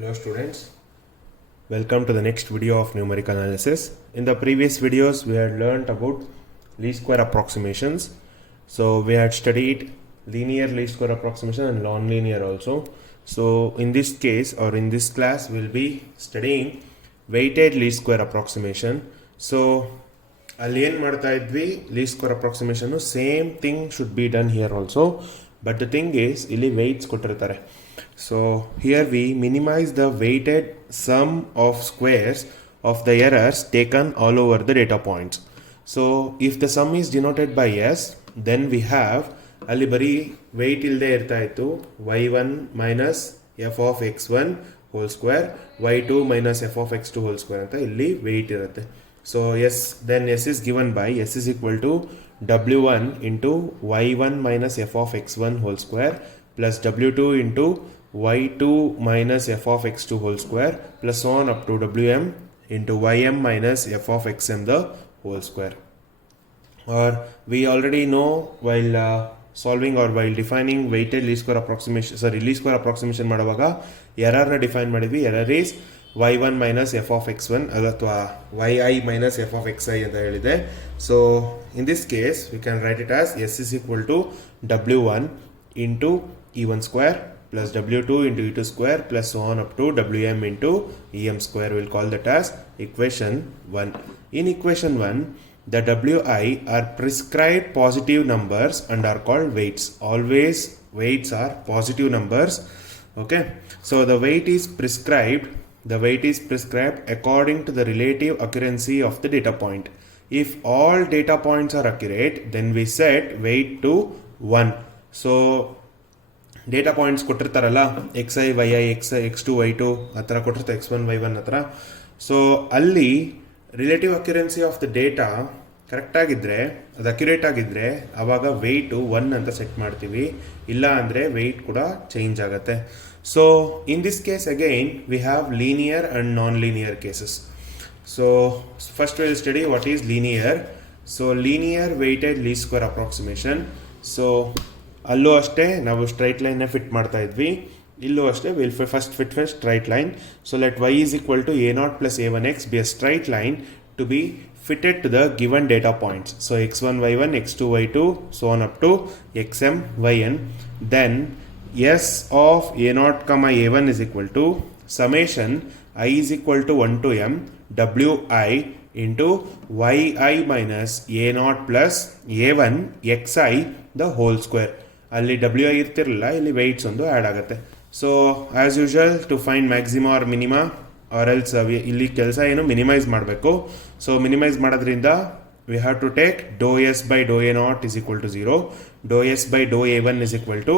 Hello students, welcome to the next video of numerical analysis. In the previous videos we had learnt about least square approximations. So we had studied linear least square approximation and non-linear also. So in this case or in this class we'll be studying weighted least square approximation. So ಅಲ್ಲಿ ಏನು ಮಾಡ್ತಾ ಇದ್ವಿ, least square approximation same thing should be done here also, but the thing is ಇಲ್ಲಿ weights ಕೊಟ್ಟಿರ್ತಾರೆ. So here we minimise the weighted sum of squares of the errors taken all over the data points. So if the sum is denoted by S, then we have ಅಲ್ಲಿ ಬರೀ weight ಇಲ್ಲದೆ ಇರ್ತಾ ಇತ್ತು y1 minus F of x1 whole square, y2 minus F of x2 whole square ಅಂತ ಇಲ್ಲಿ weight ಇರುತ್ತೆ. So yes, then s is given by s is equal to w1 into y1 minus f of x1 whole square plus w2 into y2 minus f of x2 whole square plus so on up to wm into ym minus f of xm the whole square. Or we already know while solving or while defining weighted least square approximation, least square approximation ಮಾಡುವಾಗ error ನ define ಮಾಡಿದ್ವಿ. error is y1 minus f of x1 ಅಥವಾ yi minus f of xi ಅಂತ ಹೇಳಿದೆ. So in this case we can write it as s is equal to w1 into e1 square plus w2 into e2 square plus so on up to wm into em square. We'll call that as equation 1. In equation 1, the wi are prescribed positive numbers and are called weights. Always weights are positive numbers. Okay, so the weight is prescribed according to the relative accuracy of the data point. If all data points are accurate, then we set weight to 1. So data points ಕೊಟ್ಟಿರ್ತಾರಲ್ಲ xi yi x2 y2 ಆ ಥರ ಕೊಟ್ಟಿರ್ತಾರೆ, x1 y1 ಆ ಥರ. So ಅಲ್ಲಿ relative accuracy of the data ಕರೆಕ್ಟಾಗಿದ್ದರೆ, ಅದು accurate ಆಗಿದ್ದರೆ ಆವಾಗ ವೆಯ್ಟು 1 ಅಂತ ಸೆಟ್ ಮಾಡ್ತೀವಿ. ಇಲ್ಲ ಅಂದರೆ ವೆಯ್ಟ್ ಕೂಡ ಚೇಂಜ್ ಆಗುತ್ತೆ. So in this case again we have linear and non-linear cases. So first we will study what is linear. So linear weighted least square approximation. So ಅಲ್ಲೂ ಅಷ್ಟೇ ನಾವು ಸ್ಟ್ರೈಟ್ ಲೈನ್ನ ಫಿಟ್ ಮಾಡ್ತಾ ಇದ್ವಿ, ಇಲ್ಲೂ ಅಷ್ಟೇ will first fit straight line. So let y is equal to a0 plus a1x be a straight line to be fitted to the given data points. So x1 y1 x2 y2 so on up to xm yn. Then s of a0 comma a1 is equal to summation I is equal to 1 to m wi into yi minus a0 plus a1 xi the whole square. ಅಲ್ಲಿ wi ಇರ್ತಿರಲಿಲ್ಲ, ಇಲ್ಲಿ weights ಒಂದು add ಆಗುತ್ತೆ. So as usual to find maxima or minima or else ಇಲ್ಲಿ ಕೆಲಸ ಏನು minimise ಮಾಡಬೇಕು. So minimise ಮಾಡೋದ್ರಿಂದ we have to take dou s by dou a0 is equal to 0, dou s by dou a1 is equal to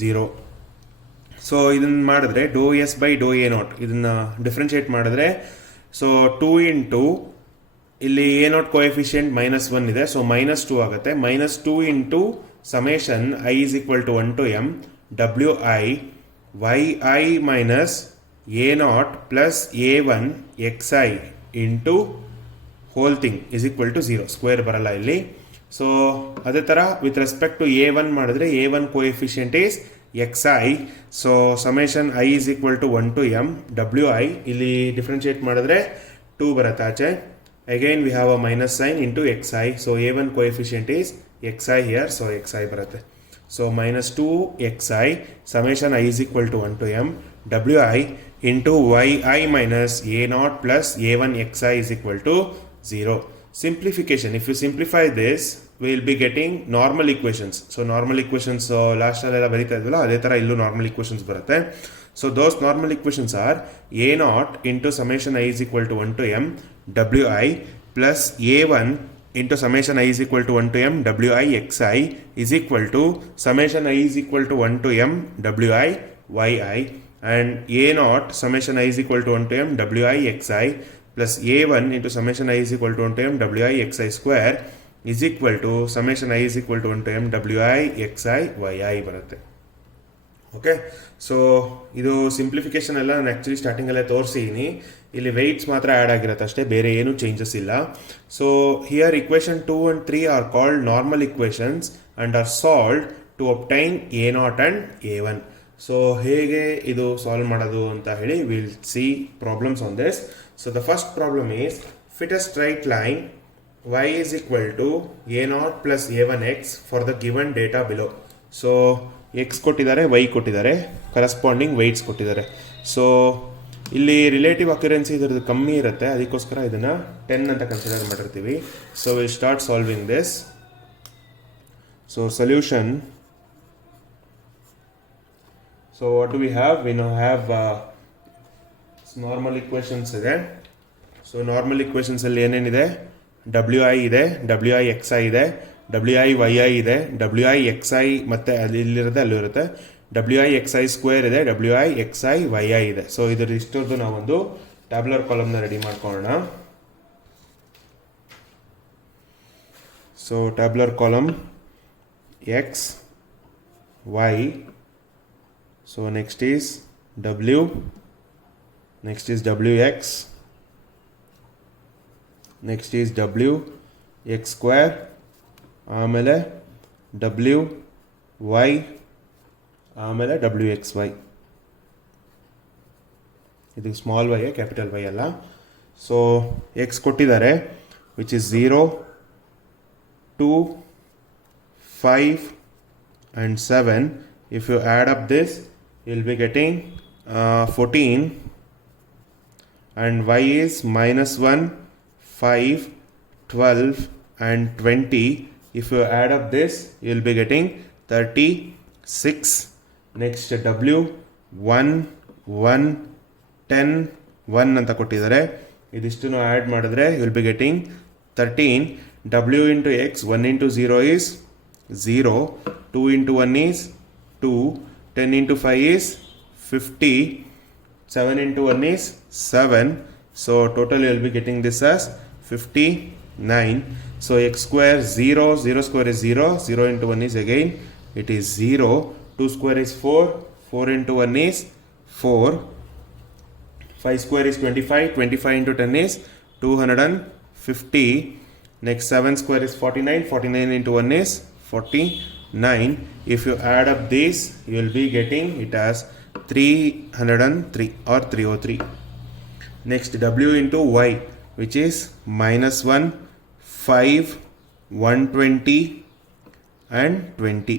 0. So ಇದನ್ನು ಮಾಡಿದ್ರೆ dou s by dou a0 ಇದನ್ನು differentiate ಮಾಡಿದ್ರೆ, so 2 into ಇಲ್ಲಿ a0 coefficient -1 ಇದೆ, so -2 ಆಗುತ್ತೆ. -2 into summation I is equal to 1 to m wi yi minus a0 plus a1 xi into whole thing is equal to 0. Square ಬರಲ್ಲ ಇಲ್ಲಿ. So ಅದೇ ಥರ with respect to a1 ಮಾಡಿದ್ರೆ a1 coefficient is xi. So summation I is equal to 1 to m wi ಇಲ್ಲಿ differentiate ಮಾಡಿದ್ರೆ 2 ಬರುತ್ತೆ ಆಚೆ. Again we have a minus sine into xi. So a1 coefficient is xi here, so xi ಬರುತ್ತೆ. So -2xi summation I is equal to 1 to m wi into yi minus a0 plus a1 xi is equal to 0. Simplification. If you simplify this, we will be getting normal equations. So normal equations last alla barita idvalla adhe tara illu normal equations barutte. So those normal equations are a0 into summation I is equal to 1 to m wi plus a1 into summation I is equal to 1 to m wi xi is equal to summation I is equal to 1 to m wi yi and a0 summation I is equal to 1 to m wi xi plus a1 into summation I is equal to 1 to m wi xi square is equal to summation I is equal to 1 to m wi xi yi ಬರುತ್ತೆ. Okay, so ಇದು simplification ಎಲ್ಲ ನಾನು actually ಸ್ಟಾರ್ಟಿಂಗಲ್ಲೇ ತೋರಿಸಿದ್ದೀನಿ. ಇಲ್ಲಿ weights ಮಾತ್ರ add ಆಗಿರುತ್ತೆ ಅಷ್ಟೇ, ಬೇರೆ ಏನೂ ಚೇಂಜಸ್ ಇಲ್ಲ. So here equation 2 and 3 are called normal equations and are solved to obtain a0 and a1. So ಹೇಗೆ ಇದು ಸಾಲ್ವ್ ಮಾಡೋದು ಅಂತ ಹೇಳಿ will see problems on this. So the first problem is fit a straight line y is equal to a0 plus a1x for the given data below. So x ಕೊಟ್ಟಿದ್ದಾರೆ, y ಕೊಟ್ಟಿದ್ದಾರೆ, corresponding weights ಕೊಟ್ಟಿದ್ದಾರೆ. So ಇಲ್ಲಿ relative ಅಕ್ಯುರೆನ್ಸಿ ಇದರದ್ದು ಕಮ್ಮಿ ಇರುತ್ತೆ, ಅದಕ್ಕೋಸ್ಕರ ಇದನ್ನು 10 ಅಂತ ಕನ್ಸಿಡರ್ ಮಾಡಿರ್ತೀವಿ. So will start solving this. So solution. So what do we have? We know have normal equations ಇದೆ. ಸೊ ನಾರ್ಮಲ್ ಇಕ್ವೇಷನ್ಸಲ್ಲಿ ಏನೇನಿದೆ? ಡಬ್ಲ್ಯೂ ಐ ಇದೆ, ಡಬ್ಲ್ಯೂ ಐ ಎಕ್ಸ್ ಐ ಇದೆ, ಡಬ್ಲ್ಯೂ ಐ ವೈ ಐ ಇದೆ, ಡಬ್ಲ್ಯೂ ಐ ಎಕ್ಸ್ ಐ ಮತ್ತು ಇಲ್ಲಿರುತ್ತೆ, ಅಲ್ಲೂ ಇರುತ್ತೆ, W I X I square ಇದೆ, W I X I Y I ಇದೆ. ಸೊ ಇದ್ರ ಇಷ್ಟೊಂದು ನಾವೊಂದು ಟ್ಯಾಬ್ಲರ್ ಕಾಲಮ್ನ ರೆಡಿ ಮಾಡ್ಕೊಳ್ಳೋಣ. So tabular column X Y. So next is W, next is W X, next is W X square, ಆಮೇಲೆ W Y, ಆಮೇಲೆ ಡಬ್ಲ್ಯೂ ಎಕ್ಸ್ ವೈ. ಇದು ಸ್ಮಾಲ್ ವೈ, ಕ್ಯಾಪಿಟಲ್ ವೈ ಅಲ್ಲ. ಸೊ ಎಕ್ಸ್ ಕೊಟ್ಟಿದ್ದಾರೆ which is 0, 2, 5 and 7. If you add up this, you'll be getting 14, and y is -1, 5, 12 and 20. If you add up this, you'll be getting 36. Next w 1, 1, 10, 1 ಅಂತ ಕೊಟ್ಟಿದ್ದಾರೆ. ಇದಿಷ್ಟನ್ನು add ಮಾಡಿದ್ರೆ you'll be getting 13. w into x, 1 into 0 is 0, 2 into 1 is 2, 10 into 5 is 50, 7 into 1 is 7. So total you will be getting this as 59. So x square 0, 0 square is 0, 0 into 1 is again it is 0, 2 square is 4, 4 into 1 is 4, 5 square is 25, 25 into 10 is 250. Next 7 square is 49, 49 into 1 is 49. If you add up these, you will be getting it as 303 or 303. Next w into y, which is -1, 5, 120 and 20.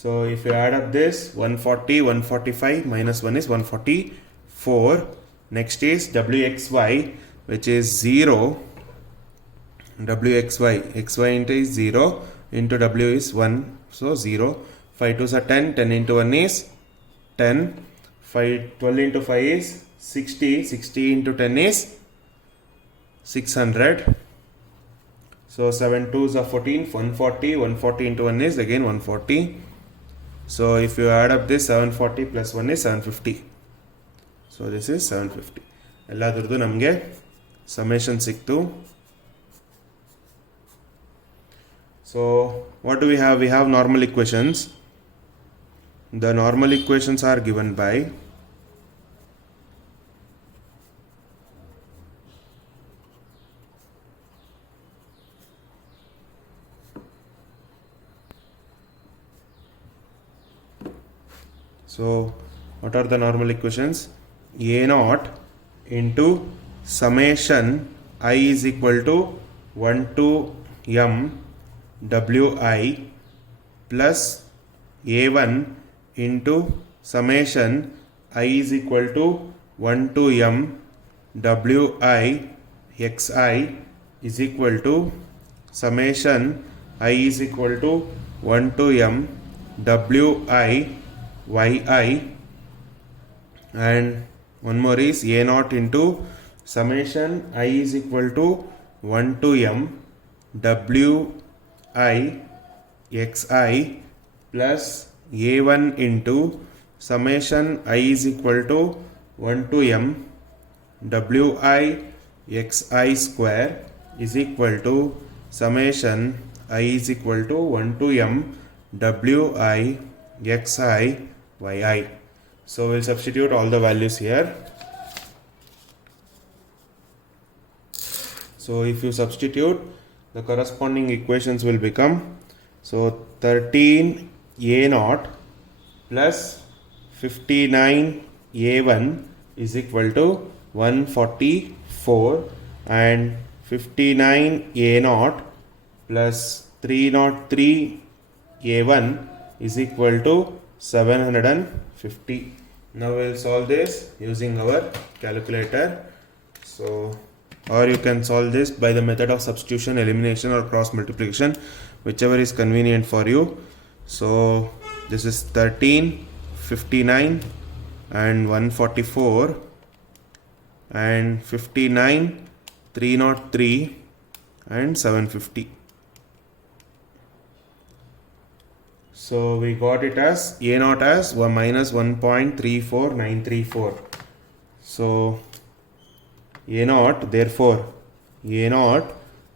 So if you add up this, 140, 145, -1 is 144. Next is wxy, which is 0, wxy, xy into is 0 into w is 1, so 0. 5 2s are 10, 10 into 1 is 10, 12 into 5 is 60, 60 into 10 is 600. So 7 2s are 14, 140, 140 into 1 is again 140. So if you add up this, 740 plus 1 is 750. So this is 750. ಎಲ್ಲಾದ್ರದ್ದು ನಮಗೆ summation ಸಿಕ್ತು. So what do we have? We have normal equations. The normal equations are given by So what are the normal equations? A0 into summation I is equal to 1 to m wi plus a1 into summation I is equal to 1 to m wi xi is equal to summation I is equal to 1 to m wi yi, and one more is a0 into summation I is equal to 1 to m wi xi plus a1 into summation I is equal to 1 to m wi xi square is equal to summation I is equal to 1 to m wi xi yi. So we'll substitute all the values here. So if you substitute, the corresponding equations will become, so 13 a0 plus 59a1 is equal to 144, and 59a0 plus 303a1 is equal to 750. Now we'll solve this using our calculator. So, or you can solve this by the method of substitution, elimination, or cross multiplication, whichever is convenient for you. So this is 13, 59 and 144, and 59, 303 and 750. So we got it as A0 as minus 1.34934. So A0, therefore A0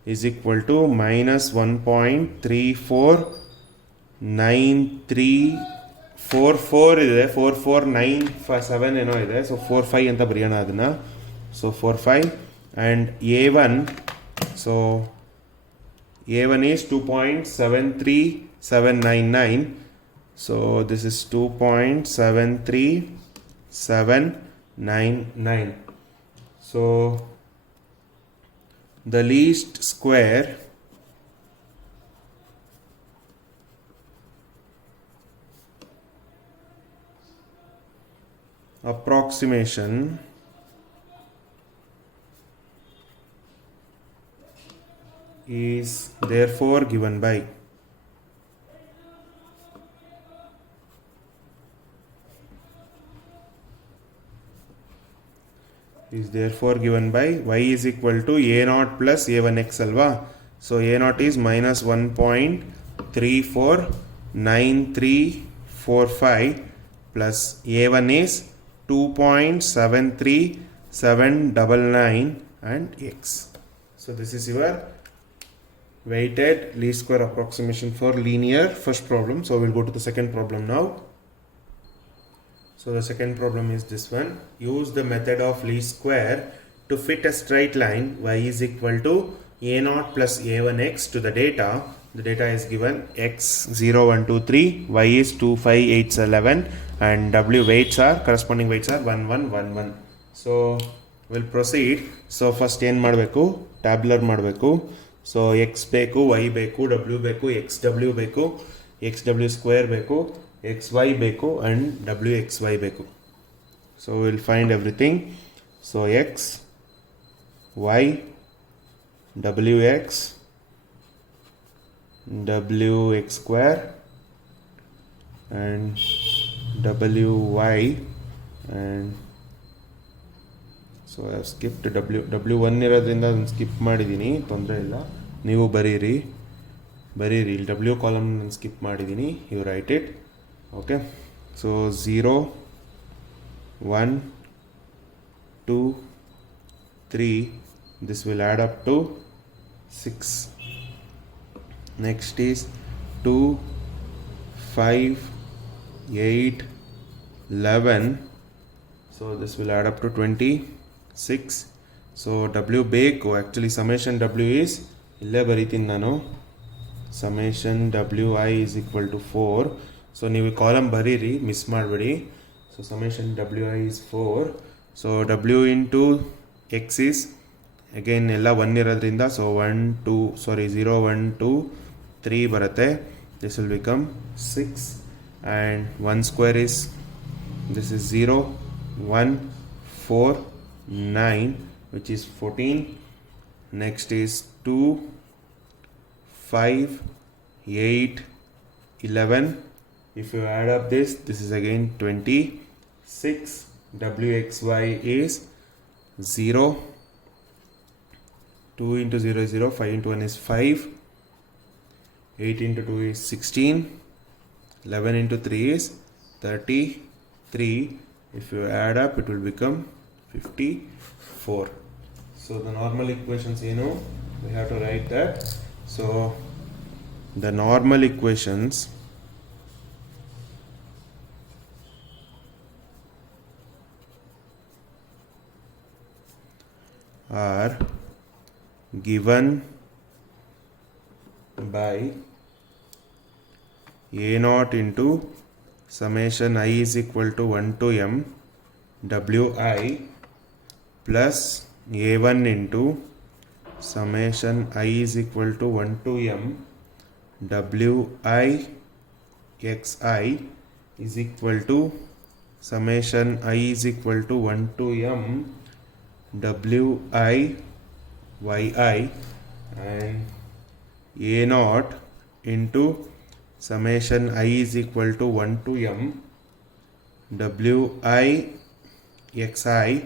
is equal to minus 1.349344 ಇದೆ, 4497 ಏನೋ ಇದೆ. So 45 ಅಂತ ಬರೆಯೋಣ ಅದನ್ನು. So 45 and A1, so A1 is 2.73799. So this is 2.73799. So the least square approximation is therefore given by y is equal to A0 plus A1x alva. So A0 is minus 1.349345 plus A1 is 2.73799 and x. So this is your weighted least square approximation for linear first problem. So we'll go to the second problem now. So the second problem is this one. Use the method of least square to fit a straight line y is equal to A0 plus A1x to the data. The data is given x 0, 1, 2, 3, y is 2, 5, 8, 11 and w weights are, corresponding weights are 1, 1, 1, 1. So we'll proceed. So first ಏನು ಮಾಡಬೇಕು, tabular ಮಾಡಬೇಕು. So X ಬೇಕು, Y ಬೇಕು, W ಬೇಕು, X W ಬೇಕು, X W square ಬೇಕು, X Y ಬೇಕು and W X Y ಬೇಕು. So will find everything. So X Y W X square and wy, and so I have skipped w1 ಇರೋದ್ರಿಂದ ಅದನ್ನು skip ಮಾಡಿದ್ದೀನಿ, ತೊಂದರೆ ಇಲ್ಲ, ನೀವು ಬರೀರಿ ಇಲ್ಲಿ w ಕಾಲಮ್ ನಾನು ಸ್ಕಿಪ್ ಮಾಡಿದ್ದೀನಿ, you write it. Okay, so 0, 1, 2, 3, this will add up to 6. Next is 2, 5, 8, 11. So this will add up to 26. So W ಬೇಕು, actually summation W is ಇಲ್ಲೇ ಬರೀತೀನಿ ನಾನು, summation Wi is equal to 4. So ನೀವು column ಬರೀರಿ, miss ಮಾಡಬೇಡಿ. So summation Wi is 4. So W into x is again ಎಲ್ಲ 1 ಇರೋದ್ರಿಂದ, so 0, 1, 2, 3 ಬರುತ್ತೆ. This will become 6 and 1 square is, this is 0, 1, 4, 9 which is 14. Next is 2, 5, 8, 11. If you add up this is again 26. Wxy is 0, 2 into 0 is 0, 5 into 1 is 5, 8 into 2 is 16, 11 into 3 is 33. If you add up it will become 54. So the normal equations, we have to write that. So the normal equations are given by A0 into summation I is equal to 1 to m wi plus a1 into summation I is equal to 1 to m wi xi is equal to summation I is equal to 1 to m wi yi and a naught into summation I is equal to 1 to m wi xi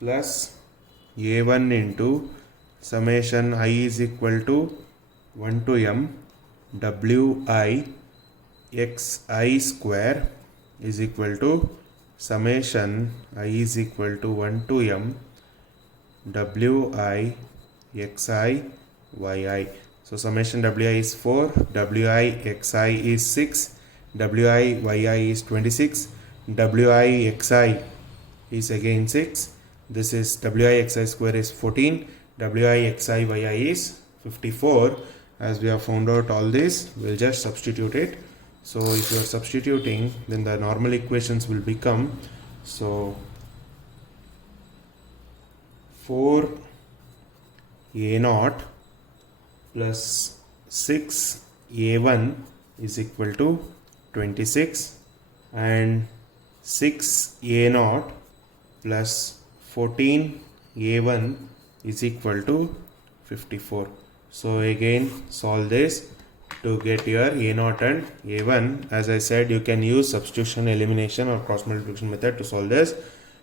plus a1 into summation I is equal to 1 to m wi xi square is equal to summation I is equal to 1 to m wi xi yi. So summation wi is 4, wi xi is 6, wi yi is 26, wi xi is again 6. This is wi xi square is 14, wi xi yi is 54. As we have found out all this, we'll just substitute it. So if you are substituting, then the normal equations will become, so 4 a naught plus 6 a1 is equal to 26 and 6 a naught plus 14 a1 is equal to 54. So again solve this to get your a naught and a1. As I said, you can use substitution, elimination or cross multiplication method to solve this,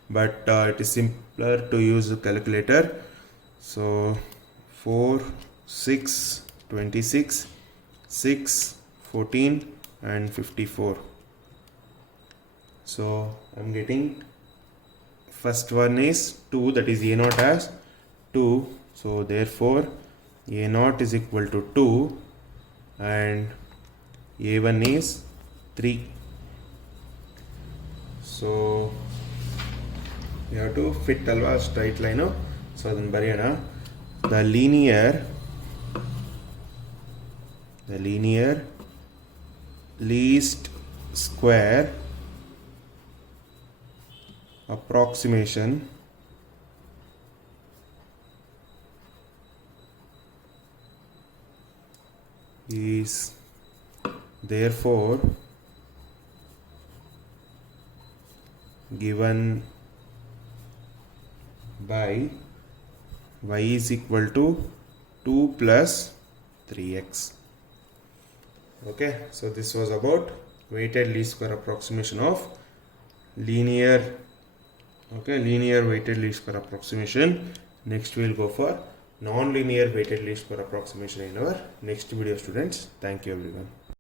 but it is simpler to use a calculator. So 4, 6, 26, 6, 14 and 54. So I'm getting first one is 2, that is a naught as 2. So therefore a naught is equal to 2 and a1 is 3. So you have to fit alva straight line. So then bariyana the linear least square approximation is therefore given by y is equal to 2 plus 3x. Okay, so this was about weighted least square approximation of linear weighted least square approximation. Next we will go for non-linear weighted least square approximation in our next video, students. Thank you everyone.